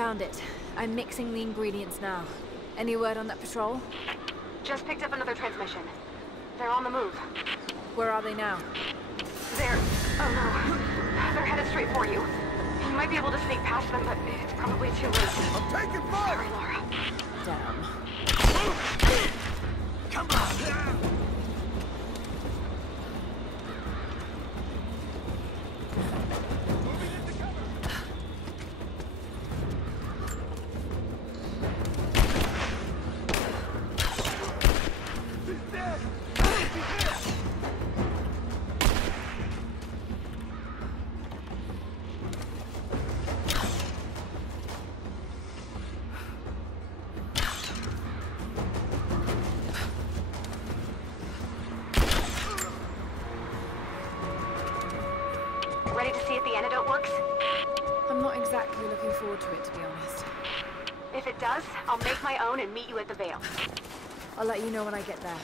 Found it. I'm mixing the ingredients now. Any word on that patrol? Just picked up another transmission. They're on the move. Where are they now? They're... oh no. They're headed straight for you. You might be able to sneak past them, but it's probably too late. I'm taking fire! Sorry, Laura. Damn. Come on! Ready to see if the antidote works? I'm not exactly looking forward to it, to be honest. If it does, I'll make my own and meet you at the Vale. I'll let you know when I get there.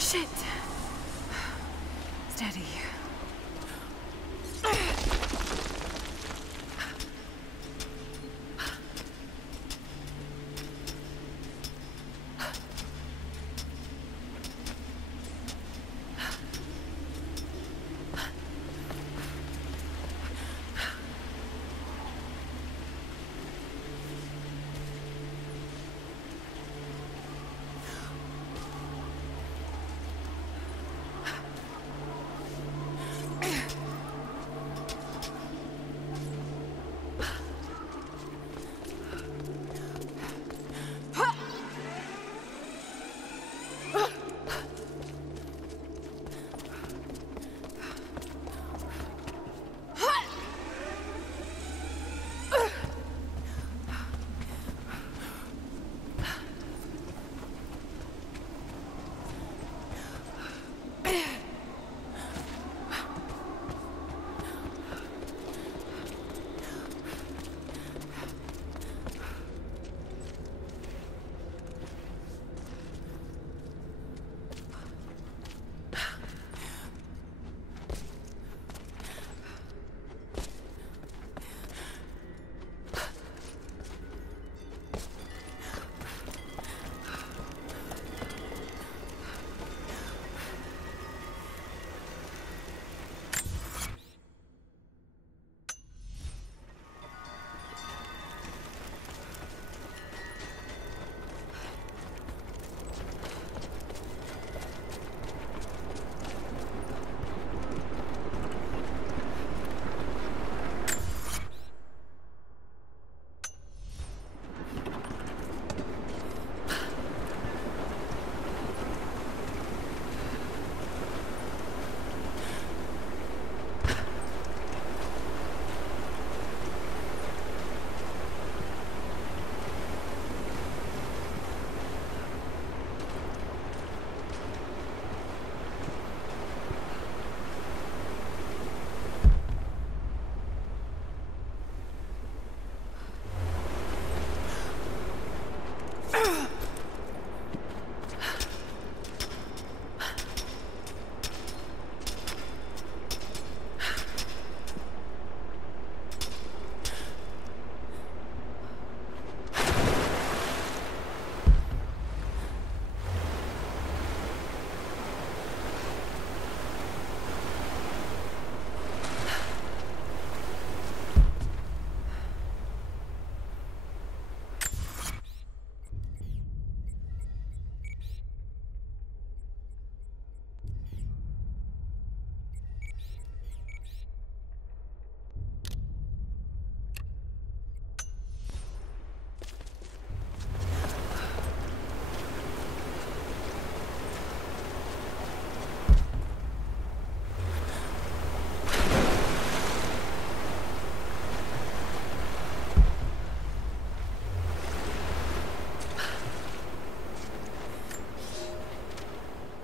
Shit! Steady.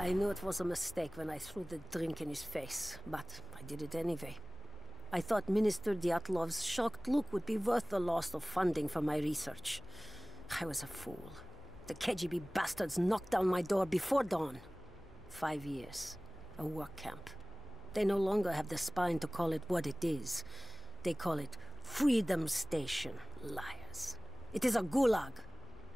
I knew it was a mistake when I threw the drink in his face, but I did it anyway. I thought Minister Dyatlov's shocked look would be worth the loss of funding for my research. I was a fool. The KGB bastards knocked down my door before dawn. 5 years. A work camp. They no longer have the spine to call it what it is. They call it Freedom Station. Liars. It is a gulag.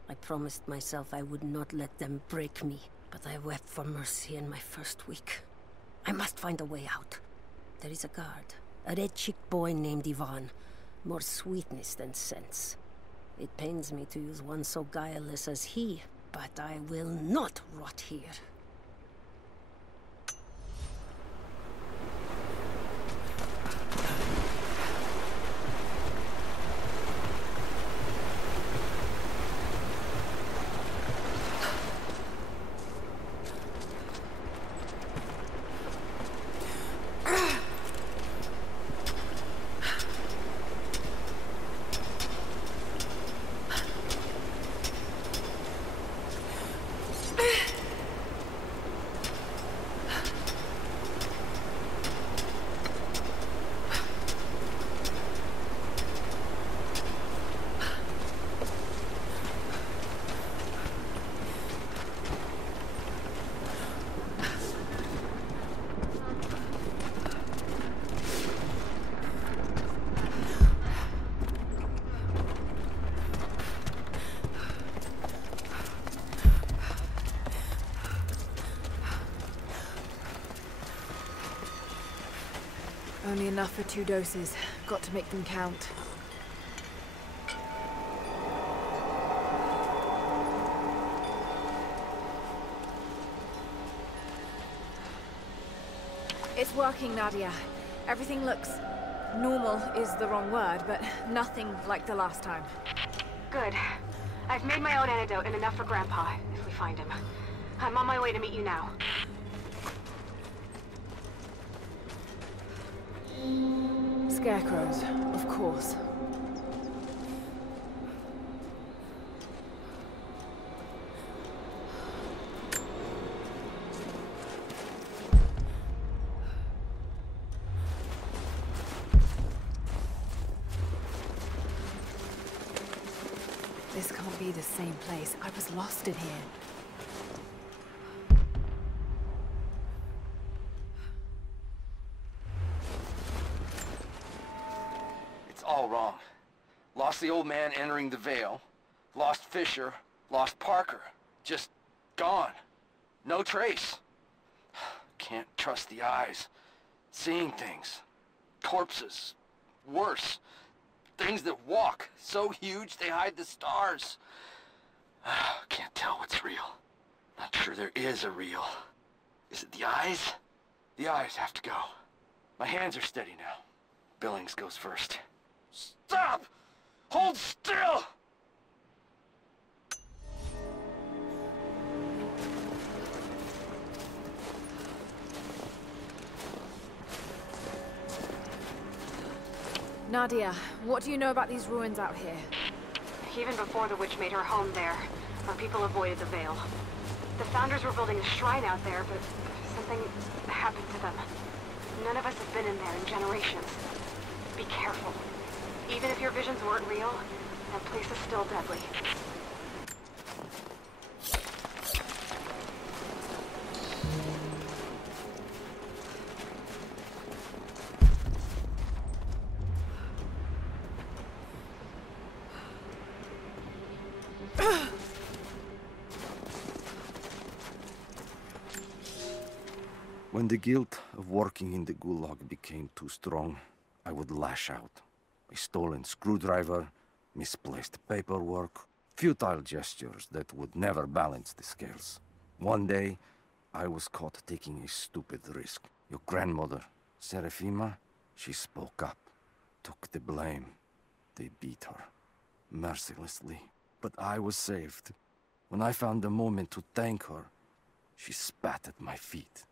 I promised myself I would not let them break me, but I wept for mercy in my first week. I must find a way out. There is a guard. A red-cheeked boy named Ivan. More sweetness than sense. It pains me to use one so guileless as he, but I will not rot here. Only enough for 2 doses. Got to make them count. It's working, Nadia. Everything looks... normal is the wrong word, but nothing like the last time. Good. I've made my own antidote and enough for Grandpa, if we find him. I'm on my way to meet you now. Scarecrows, of course. This can't be the same place. I was lost in here. All wrong. Lost the old man entering the Vale. Lost Fisher. Lost Parker. Just gone. No trace. Can't trust the eyes. Seeing things. Corpses. Worse. Things that walk. So huge they hide the stars. Can't tell what's real. Not sure there is a real. Is it the eyes? The eyes have to go. My hands are steady now. Billings goes first. Stop! Hold still! Nadia, what do you know about these ruins out here? Even before the witch made her home there, our people avoided the Vale. The Founders were building a shrine out there, but something happened to them. None of us have been in there in generations. Be careful. Even if your visions weren't real, that place is still deadly. When the guilt of working in the gulag became too strong, I would lash out. A stolen screwdriver, misplaced paperwork, futile gestures that would never balance the scales. One day, I was caught taking a stupid risk. Your grandmother, Serafima, she spoke up, took the blame. They beat her, mercilessly. But I was saved. When I found the moment to thank her, she spat at my feet.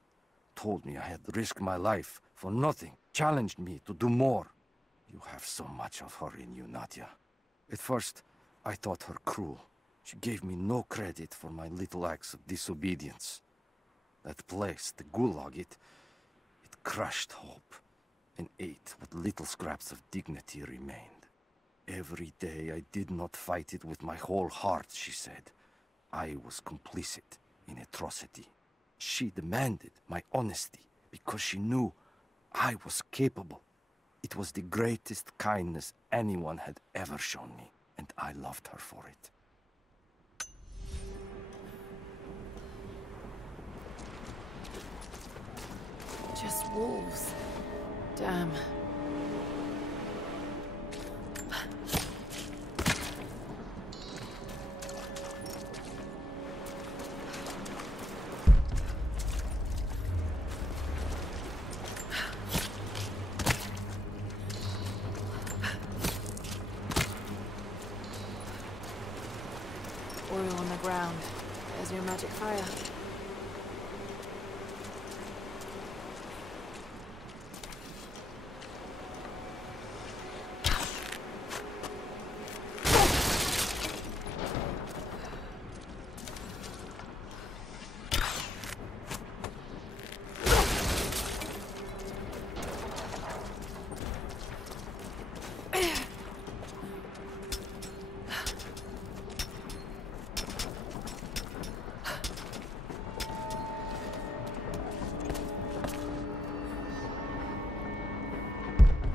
Told me I had risked my life for nothing, challenged me to do more. You have so much of her in you, Nadia. At first, I thought her cruel. She gave me no credit for my little acts of disobedience. That place, the Gulag, it crushed hope and ate what little scraps of dignity remained. Every day I did not fight it with my whole heart, she said. I was complicit in atrocity. She demanded my honesty because she knew I was capable. It was the greatest kindness anyone had ever shown me, and I loved her for it. Just wolves. Damn. Oil on the ground. There's your magic fire.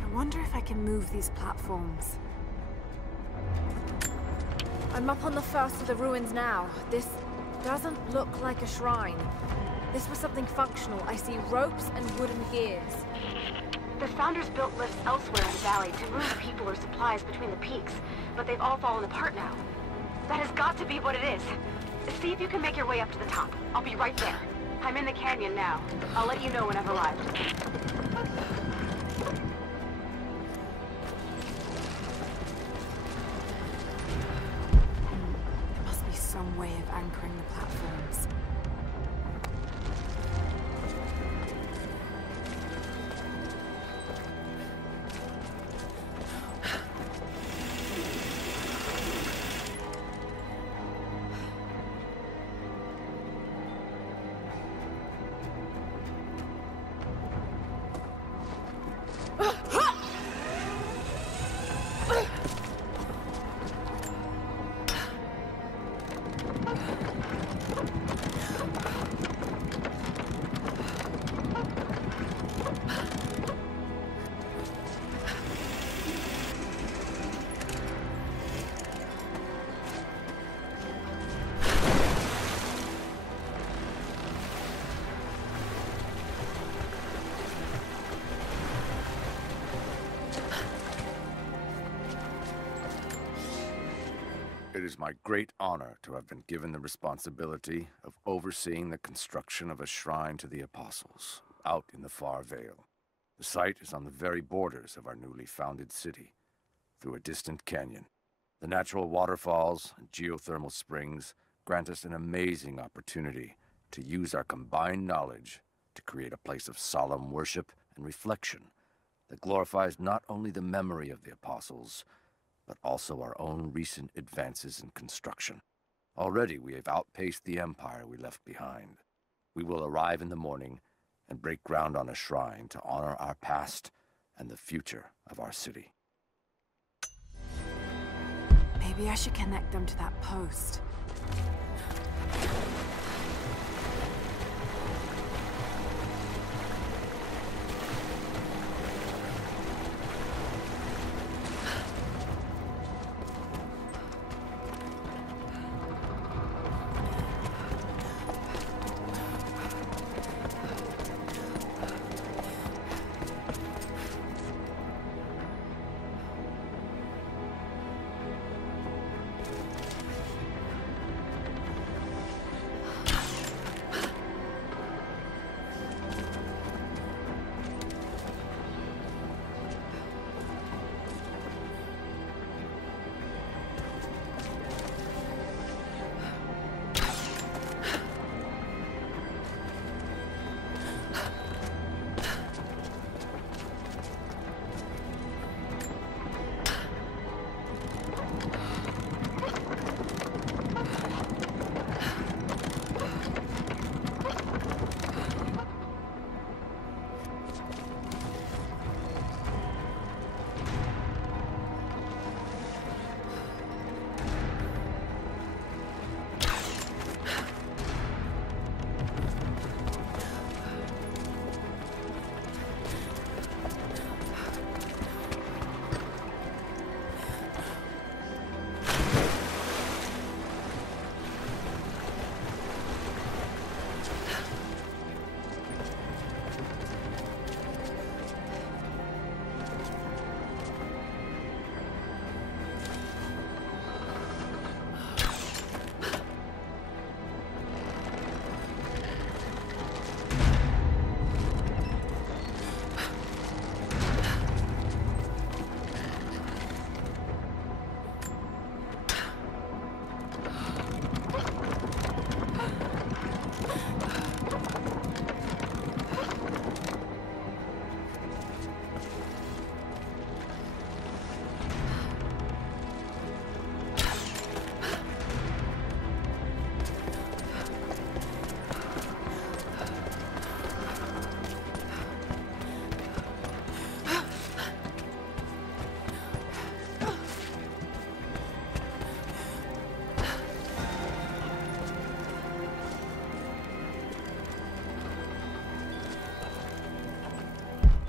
I wonder if I can move these platforms. I'm up on the first of the ruins now. This doesn't look like a shrine. This was something functional. I see ropes and wooden gears. The Founders built lifts elsewhere in the valley to move people or supplies between the peaks, but they've all fallen apart now. That has got to be what it is. See if you can make your way up to the top. I'll be right there. I'm in the canyon now. I'll let you know when I've arrived. There must be some way of anchoring the platforms. It is my great honor to have been given the responsibility of overseeing the construction of a shrine to the Apostles, out in the far Vale. The site is on the very borders of our newly founded city, through a distant canyon. The natural waterfalls and geothermal springs grant us an amazing opportunity to use our combined knowledge to create a place of solemn worship and reflection that glorifies not only the memory of the Apostles, but also our own recent advances in construction. Already we have outpaced the empire we left behind. We will arrive in the morning and break ground on a shrine to honor our past and the future of our city. Maybe I should connect them to that post.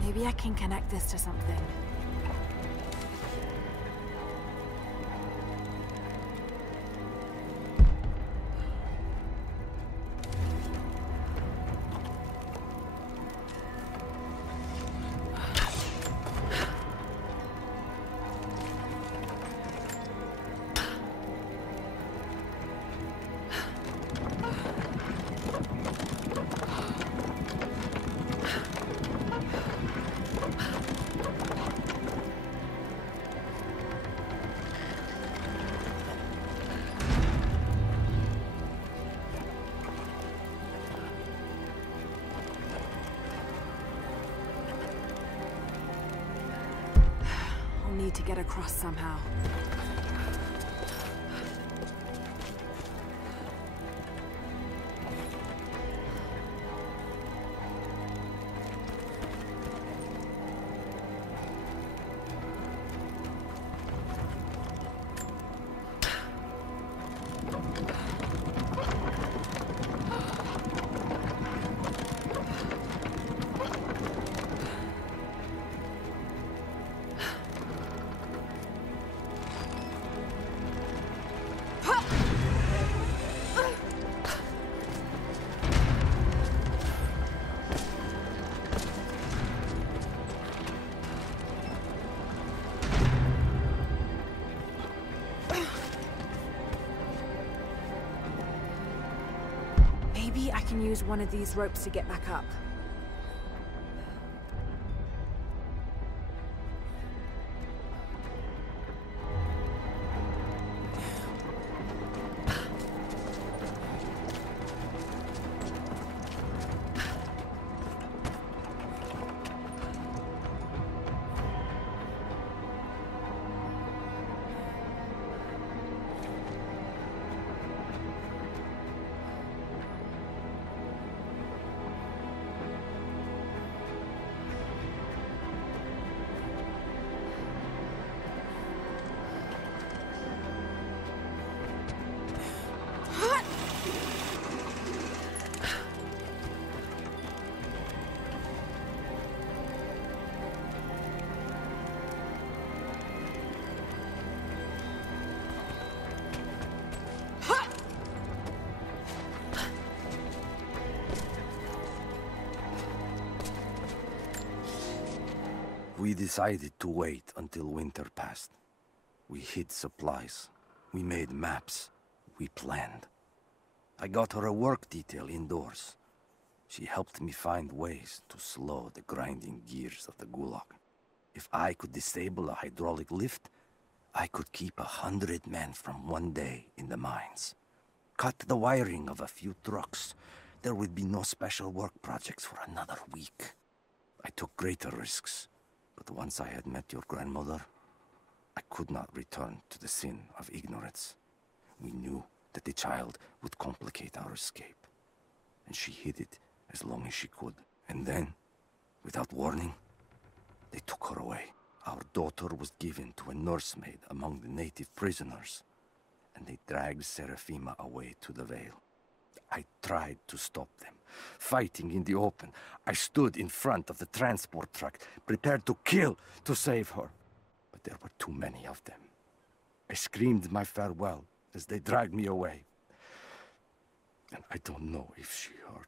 Maybe I can connect this to something. Need to get across somehow. Maybe I can use one of these ropes to get back up. We decided to wait until winter passed. We hid supplies. We made maps. We planned. I got her a work detail indoors. She helped me find ways to slow the grinding gears of the Gulag. If I could disable a hydraulic lift, I could keep 100 men from one day in the mines. Cut the wiring of a few trucks. There would be no special work projects for another week. I took greater risks. But once I had met your grandmother, I could not return to the sin of ignorance. We knew that the child would complicate our escape, and she hid it as long as she could. And then, without warning, they took her away. Our daughter was given to a nursemaid among the native prisoners, and they dragged Seraphima away to the Vale. I tried to stop them, fighting in the open. I stood in front of the transport truck, prepared to kill to save her. But there were too many of them. I screamed my farewell as they dragged me away. And I don't know if she heard.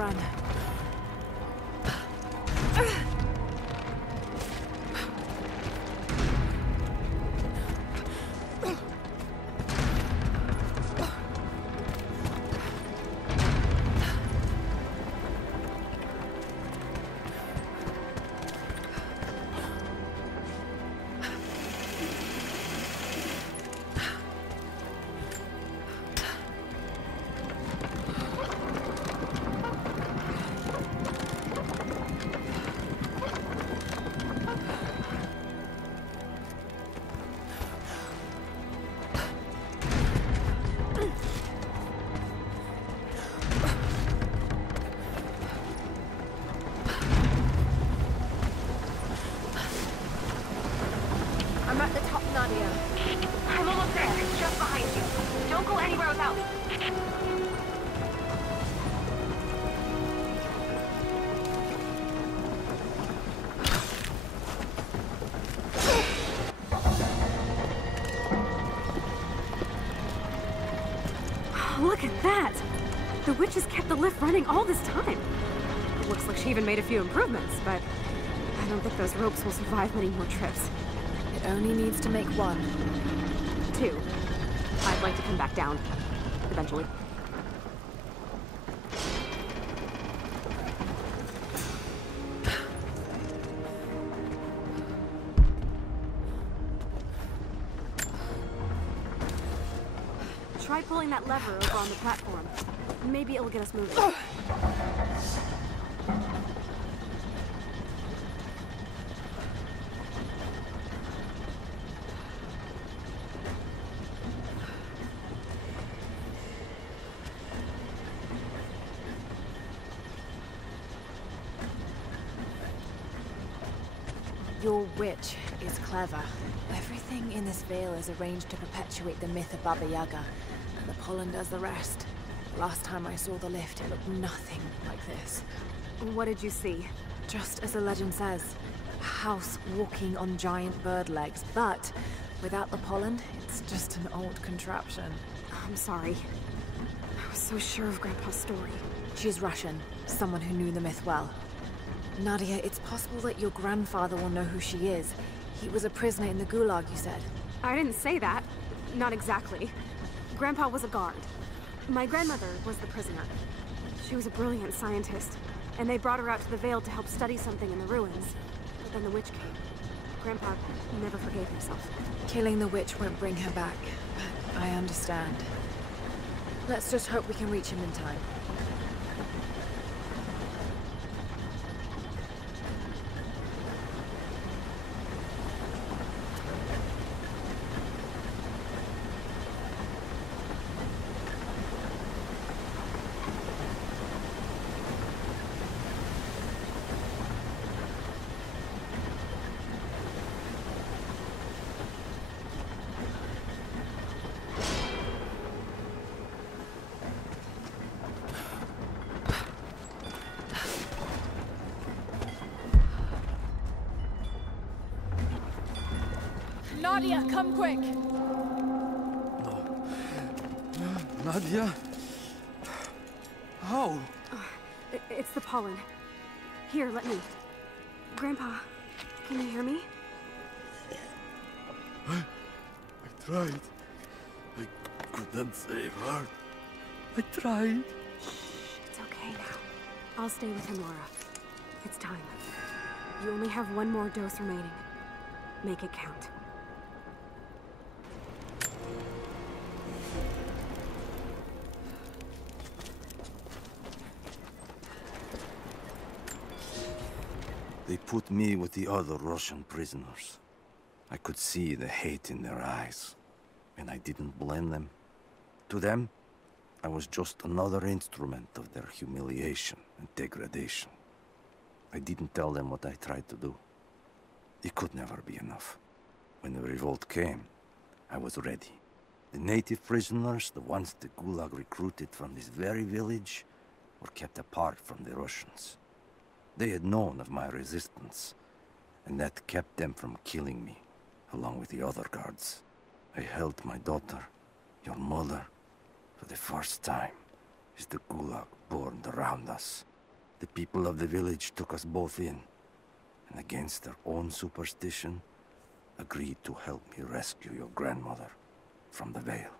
run. I'm at the top, Nadia. I'm almost there. Just behind you. Don't go anywhere without me. Look at that! The witch has kept the lift running all this time. It looks like she even made a few improvements, but I don't think those ropes will survive many more trips. It only needs to make one. 2. I'd like to come back down. Eventually. Try pulling that lever over on the platform. Maybe it'll get us moving. Your witch is clever. Everything in this veil is arranged to perpetuate the myth of Baba Yaga, and the pollen does the rest. Last time I saw the lift, it looked nothing like this. What did you see? Just as the legend says, a house walking on giant bird legs, but without the pollen, it's just an old contraption. I'm sorry. I was so sure of Grandpa's story. She's Russian, someone who knew the myth well. Nadia, it's possible that your grandfather will know who she is. He was a prisoner in the Gulag, you said. I didn't say that. Not exactly. Grandpa was a guard. My grandmother was the prisoner. She was a brilliant scientist, and they brought her out to the Vale to help study something in the ruins. But then the witch came. Grandpa never forgave himself. Killing the witch won't bring her back, but I understand. Let's just hope we can reach him in time. Nadia, come quick! Nadia? How? It's the pollen. Here, let me. Grandpa, can you hear me? I tried. I couldn't save her. I tried. Shh, it's okay now. I'll stay with him, Laura. It's time. You only have one more dose remaining. Make it count. They put me with the other Russian prisoners. I could see the hate in their eyes, and I didn't blame them. To them, I was just another instrument of their humiliation and degradation. I didn't tell them what I tried to do. It could never be enough. When the revolt came, I was ready. The native prisoners, the ones the Gulag recruited from this very village, were kept apart from the Russians. They had known of my resistance, and that kept them from killing me, along with the other guards. I held my daughter, your mother, for the first time, as the Gulag burned around us. The people of the village took us both in, and against their own superstition, agreed to help me rescue your grandmother from the Veil.